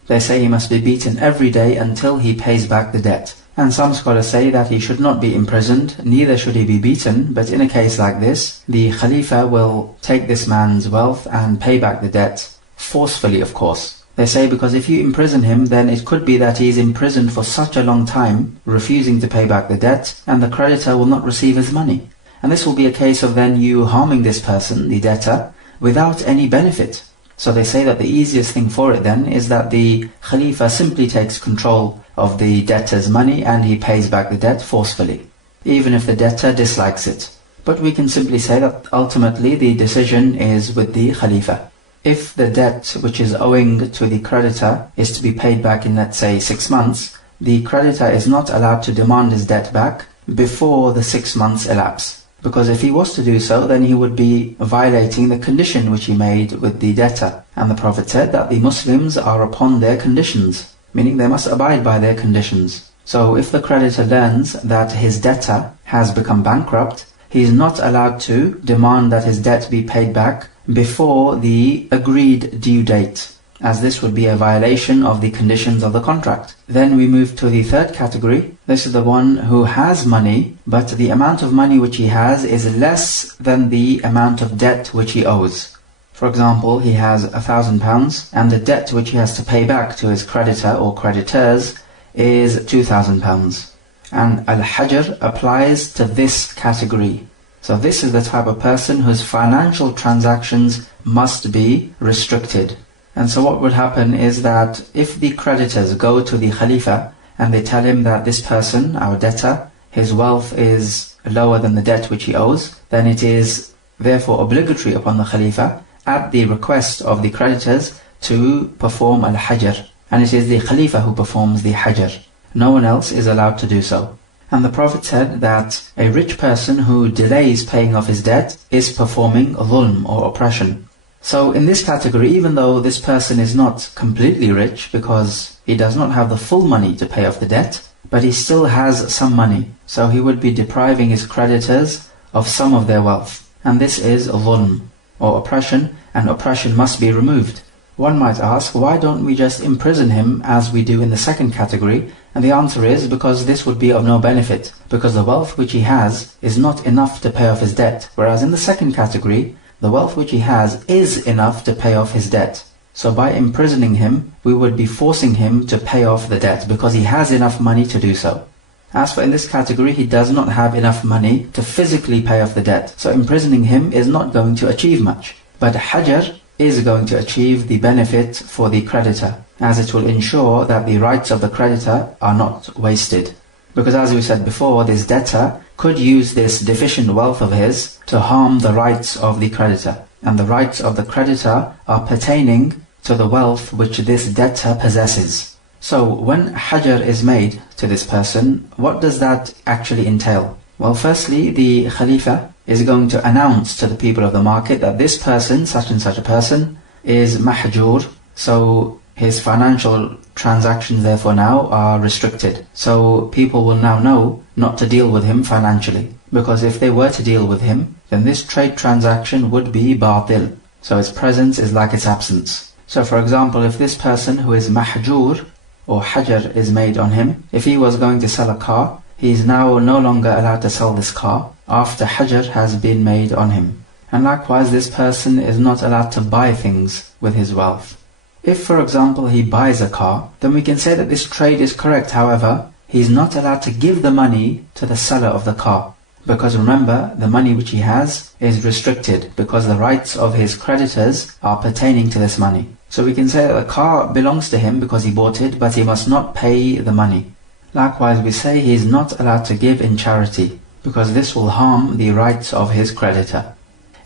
They say he must be beaten every day until he pays back the debt. And some scholars say that he should not be imprisoned, neither should he be beaten, but in a case like this, the Khalifa will take this man's wealth and pay back the debt, forcefully of course. They say because if you imprison him, then it could be that he is imprisoned for such a long time, refusing to pay back the debt, and the creditor will not receive his money. And this will be a case of then you harming this person, the debtor, without any benefit. So they say that the easiest thing for it then is that the Khalifa simply takes control of the debtor's money and he pays back the debt forcefully, even if the debtor dislikes it. But we can simply say that ultimately the decision is with the Khalifa. If the debt which is owing to the creditor is to be paid back in, let's say, 6 months, the creditor is not allowed to demand his debt back before the 6 months elapse. Because if he was to do so, then he would be violating the condition which he made with the debtor. And the Prophet said that the Muslims are upon their conditions, meaning they must abide by their conditions. So if the creditor learns that his debtor has become bankrupt, he is not allowed to demand that his debt be paid back before the agreed due date. as this would be a violation of the conditions of the contract. Then we move to the third category. This is the one who has money, but the amount of money which he has is less than the amount of debt which he owes. For example, he has £1,000 and the debt which he has to pay back to his creditor or creditors is £2,000. And al-hajr applies to this category. So this is the type of person whose financial transactions must be restricted. And so what would happen is that if the creditors go to the Khalifa and they tell him that this person, our debtor, his wealth is lower than the debt which he owes, then it is therefore obligatory upon the Khalifa at the request of the creditors to perform al-hajr. And it is the Khalifa who performs the hajr. No one else is allowed to do so. And the Prophet said that a rich person who delays paying off his debt is performing dhulm or oppression. So in this category, even though this person is not completely rich because he does not have the full money to pay off the debt, but he still has some money. So he would be depriving his creditors of some of their wealth. And this is dhulm or oppression, and oppression must be removed. One might ask, why don't we just imprison him as we do in the second category? And the answer is because this would be of no benefit, because the wealth which he has is not enough to pay off his debt. Whereas in the second category, the wealth which he has is enough to pay off his debt. So by imprisoning him, we would be forcing him to pay off the debt because he has enough money to do so. As for in this category, he does not have enough money to physically pay off the debt. So imprisoning him is not going to achieve much. But hajr is going to achieve the benefit for the creditor, as it will ensure that the rights of the creditor are not wasted. Because as we said before, this debtor could use this deficient wealth of his to harm the rights of the creditor. And the rights of the creditor are pertaining to the wealth which this debtor possesses. So when hajr is made to this person, what does that actually entail? Well, firstly, the Khalifa is going to announce to the people of the market that this person, such and such a person, is mahjur. So his financial transactions therefore now are restricted. So people will now know not to deal with him financially. Because if they were to deal with him, then this trade transaction would be batil. So its presence is like its absence. So for example, if this person who is mahjur or hajr is made on him, if he was going to sell a car, he is now no longer allowed to sell this car after hajr has been made on him. And likewise, this person is not allowed to buy things with his wealth. If, for example, he buys a car, then we can say that this trade is correct. However, he is not allowed to give the money to the seller of the car. Because remember, the money which he has is restricted because the rights of his creditors are pertaining to this money. So we can say that the car belongs to him because he bought it, but he must not pay the money. Likewise, we say he is not allowed to give in charity, because this will harm the rights of his creditor.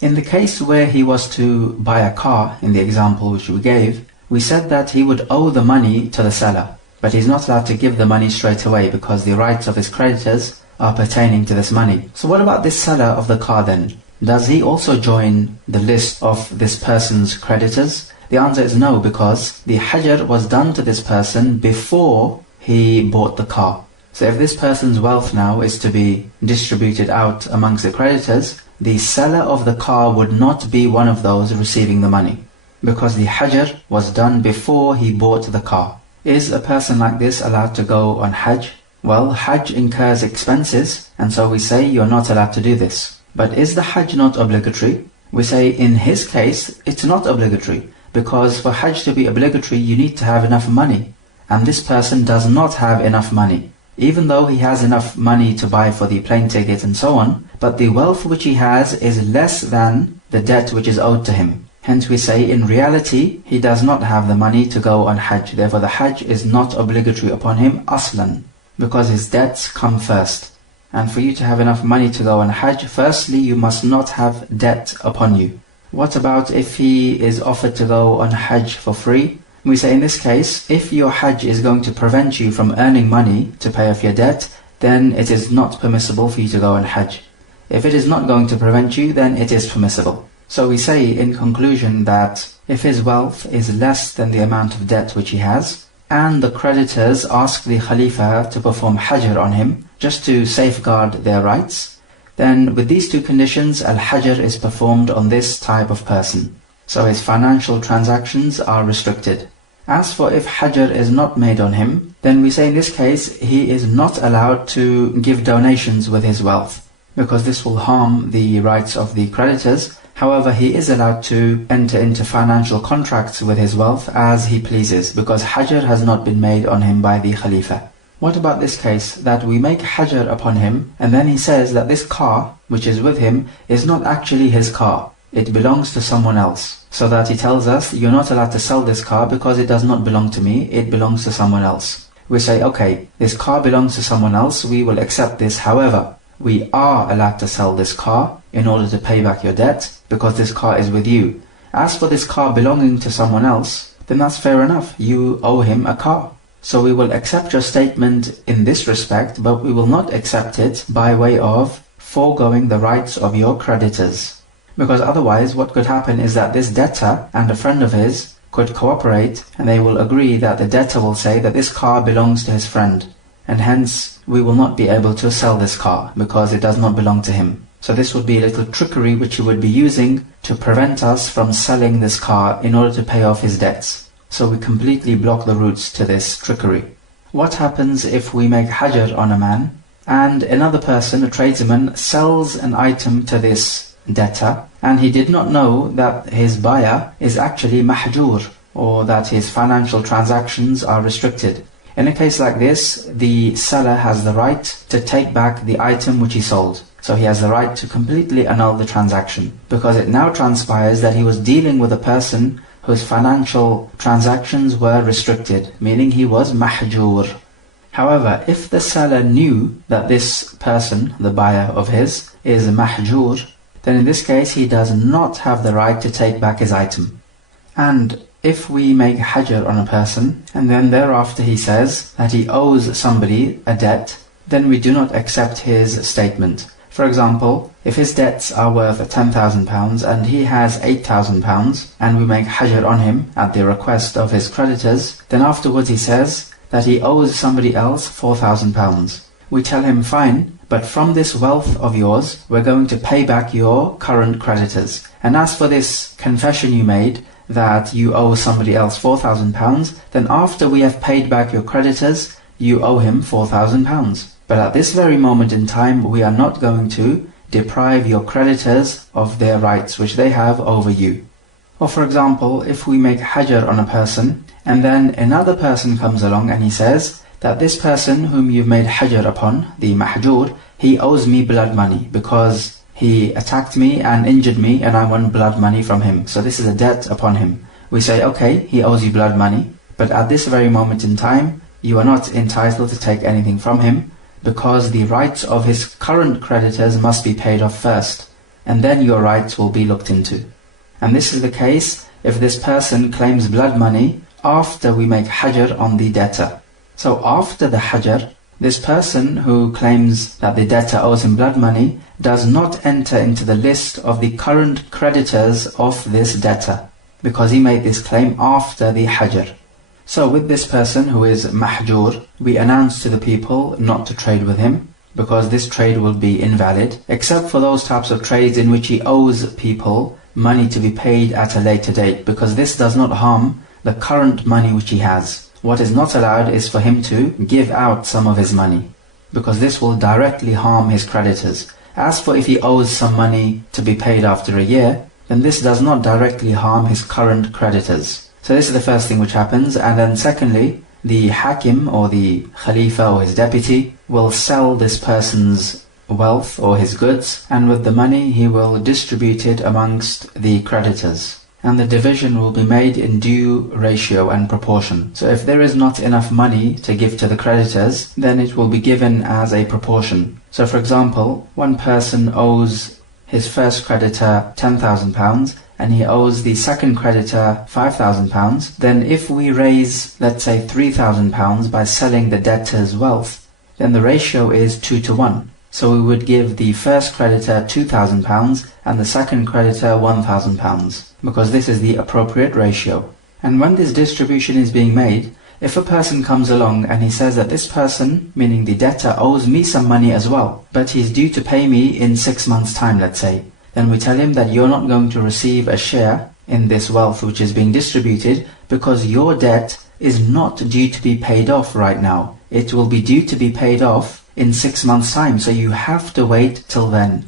In the case where he was to buy a car, in the example which we gave, we said that he would owe the money to the seller, but he's not allowed to give the money straight away because the rights of his creditors are pertaining to this money. So what about this seller of the car then? Does he also join the list of this person's creditors? The answer is no, because the hajr was done to this person before he bought the car. So if this person's wealth now is to be distributed out amongst the creditors, the seller of the car would not be one of those receiving the money, because the hajr was done before he bought the car. Is a person like this allowed to go on hajj? Well, hajj incurs expenses, and so we say you're not allowed to do this. But is the hajj not obligatory? We say in his case, it's not obligatory, because for hajj to be obligatory, you need to have enough money. And this person does not have enough money, even though he has enough money to buy for the plane ticket and so on, but the wealth which he has is less than the debt which is owed to him. Hence we say in reality, he does not have the money to go on hajj. Therefore the hajj is not obligatory upon him aslan, because his debts come first. And for you to have enough money to go on hajj, firstly you must not have debt upon you. What about if he is offered to go on hajj for free? We say in this case, if your hajj is going to prevent you from earning money to pay off your debt, then it is not permissible for you to go on hajj. If it is not going to prevent you, then it is permissible. So we say in conclusion that if his wealth is less than the amount of debt which he has, and the creditors ask the Khalifa to perform hajr on him, just to safeguard their rights, then with these two conditions, al-hajr is performed on this type of person. so his financial transactions are restricted. As for if hajar is not made on him, then we say in this case he is not allowed to give donations with his wealth, because this will harm the rights of the creditors. However, he is allowed to enter into financial contracts with his wealth as he pleases, because hajar has not been made on him by the Khalifa. What about this case, that we make hajar upon him, and then he says that this car, which is with him, is not actually his car. It belongs to someone else. So that he tells us, you're not allowed to sell this car because it does not belong to me, it belongs to someone else. We say, okay, this car belongs to someone else, we will accept this. However, we are allowed to sell this car in order to pay back your debt, because this car is with you. As for this car belonging to someone else, then that's fair enough. You owe him a car. So we will accept your statement in this respect, but we will not accept it by way of foregoing the rights of your creditors. Because otherwise what could happen is that this debtor and a friend of his could cooperate, and they will agree that the debtor will say that this car belongs to his friend, and hence we will not be able to sell this car because it does not belong to him. So this would be a little trickery which he would be using to prevent us from selling this car in order to pay off his debts. So we completely block the routes to this trickery. What happens if we make hajar on a man, and another person, a tradesman, sells an item to this debtor, and he did not know that his buyer is actually mahjur, or that his financial transactions are restricted? In a case like this, the seller has the right to take back the item which he sold. So he has the right to completely annul the transaction, because it now transpires that he was dealing with a person whose financial transactions were restricted, meaning he was mahjur. However, if the seller knew that this person, the buyer of his, is mahjur, then in this case he does not have the right to take back his item. And if we make hajar on a person, and then thereafter he says that he owes somebody a debt, then we do not accept his statement. For example, if his debts are worth £10,000 and he has £8,000, and we make hajar on him at the request of his creditors, then afterwards he says that he owes somebody else £4,000. We tell him, fine, but from this wealth of yours, we're going to pay back your current creditors. And as for this confession you made, that you owe somebody else £4,000, then after we have paid back your creditors, you owe him £4,000. But at this very moment in time, we are not going to deprive your creditors of their rights which they have over you. Or for example, if we make hajar on a person, and then another person comes along and he says that this person whom you've made hajar upon, the mahjur, he owes me blood money because he attacked me and injured me and I want blood money from him. So this is a debt upon him. We say, okay, he owes you blood money, but at this very moment in time, you are not entitled to take anything from him, because the rights of his current creditors must be paid off first, and then your rights will be looked into. And this is the case if this person claims blood money after we make hajar on the debtor. So after the hajar, this person who claims that the debtor owes him blood money does not enter into the list of the current creditors of this debtor, because he made this claim after the hajar. So with this person who is mahjur, we announce to the people not to trade with him, because this trade will be invalid, except for those types of trades in which he owes people money to be paid at a later date, because this does not harm the current money which he has. What is not allowed is for him to give out some of his money, because this will directly harm his creditors. As for if he owes some money to be paid after a year, then this does not directly harm his current creditors. So this is the first thing which happens. And then secondly, the hakim or the khalifa or his deputy will sell this person's wealth or his goods, and with the money he will distribute it amongst the creditors. And the division will be made in due ratio and proportion. So if there is not enough money to give to the creditors, then it will be given as a proportion. So for example, one person owes his first creditor £10,000 and he owes the second creditor £5,000, then if we raise, let's say, £3,000 by selling the debtor's wealth, then the ratio is 2-to-1. So we would give the first creditor £2,000 and the second creditor £1,000, because this is the appropriate ratio. And when this distribution is being made, if a person comes along and he says that this person, meaning the debtor, owes me some money as well, but he's due to pay me in 6 months' time, let's say, then we tell him that you're not going to receive a share in this wealth which is being distributed, because your debt is not due to be paid off right now. It will be due to be paid off in 6 months' time, so you have to wait till then.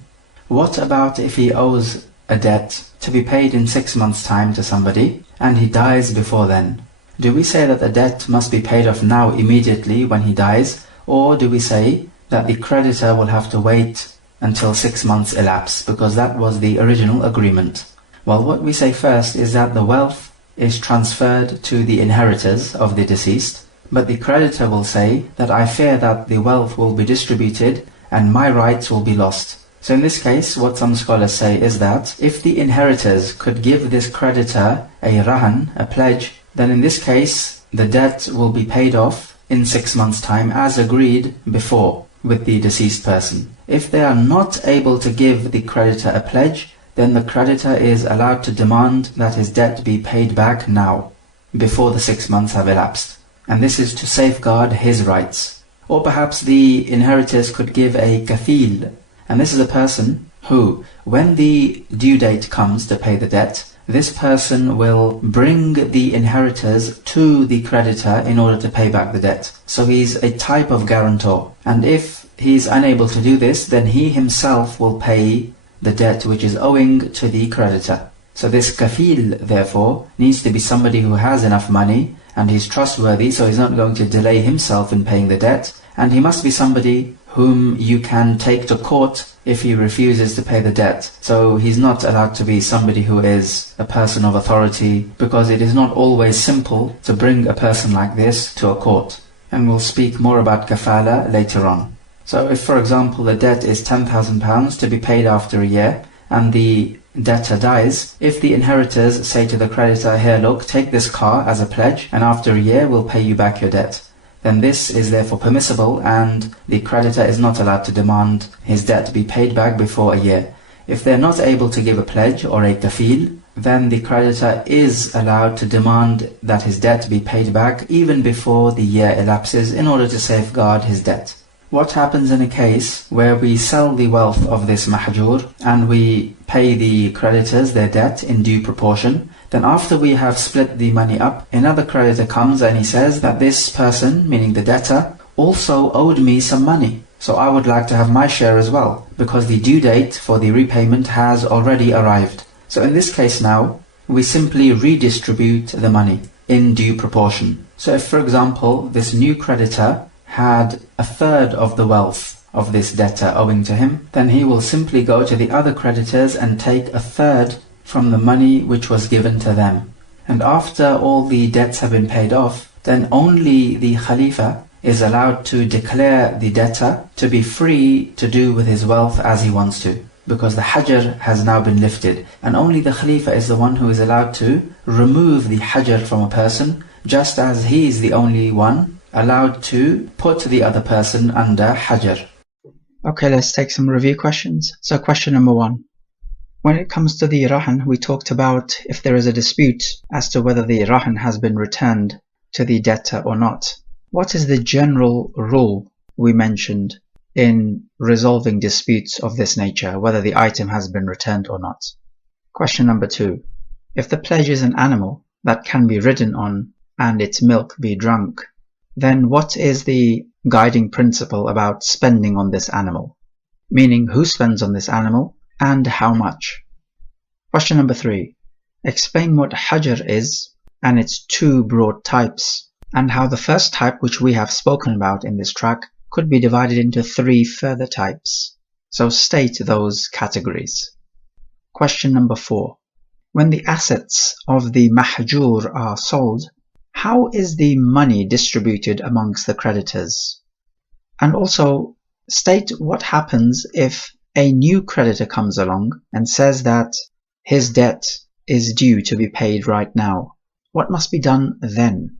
What about if he owes a debt to be paid in 6 months' time to somebody, and he dies before then? Do we say that the debt must be paid off now immediately when he dies, or do we say that the creditor will have to wait until 6 months elapse, because that was the original agreement? Well, what we say first is that the wealth is transferred to the inheritors of the deceased, but the creditor will say that I fear that the wealth will be distributed and my rights will be lost. So in this case, what some scholars say is that if the inheritors could give this creditor a rahn, a pledge, then in this case the debt will be paid off in 6 months' time as agreed before with the deceased person. If they are not able to give the creditor a pledge, then the creditor is allowed to demand that his debt be paid back now, before the 6 months have elapsed. And this is to safeguard his rights. Or perhaps the inheritors could give a kafil, and this is a person who, when the due date comes to pay the debt, this person will bring the inheritors to the creditor in order to pay back the debt. So he's a type of guarantor. And if he's unable to do this, then he himself will pay the debt which is owing to the creditor. So this kafil, therefore, needs to be somebody who has enough money and he's trustworthy, so he's not going to delay himself in paying the debt. And he must be somebody whom you can take to court if he refuses to pay the debt. So he's not allowed to be somebody who is a person of authority, because it is not always simple to bring a person like this to a court. And we'll speak more about kafala later on. So if, for example, the debt is £10,000 to be paid after a year, and the debtor dies, if the inheritors say to the creditor, here, look, take this car as a pledge, and after a year we'll pay you back your debt, then this is therefore permissible, and the creditor is not allowed to demand his debt to be paid back before a year. If they're not able to give a pledge or a kafil, then the creditor is allowed to demand that his debt be paid back even before the year elapses in order to safeguard his debt. What happens in a case where we sell the wealth of this mahjur and we pay the creditors their debt in due proportion? Then after we have split the money up, another creditor comes and he says that this person, meaning the debtor, also owed me some money. So I would like to have my share as well, because the due date for the repayment has already arrived. So in this case now, we simply redistribute the money in due proportion. So if, for example, this new creditor had a third of the wealth of this debtor owing to him, then he will simply go to the other creditors and take a third from the money which was given to them. And after all the debts have been paid off, then only the Khalifa is allowed to declare the debtor to be free to do with his wealth as he wants to, because the hajar has now been lifted, and only the Khalifa is the one who is allowed to remove the hajar from a person, just as he is the only one allowed to put the other person under hajar. Okay, let's take some review questions. So question number 1. When it comes to the rahn, we talked about if there is a dispute as to whether the rahn has been returned to the debtor or not. What is the general rule we mentioned in resolving disputes of this nature, whether the item has been returned or not? Question number 2. If the pledge is an animal that can be ridden on and its milk be drunk, then what is the guiding principle about spending on this animal? Meaning, who spends on this animal and how much? Question number 3. Explain what hajar is and its 2 broad types, and how the first type, which we have spoken about in this track, could be divided into 3 further types. So state those categories. Question number 4. When the assets of the mahjur are sold, how is the money distributed amongst the creditors? And also state what happens if a new creditor comes along and says that his debt is due to be paid right now. What must be done then?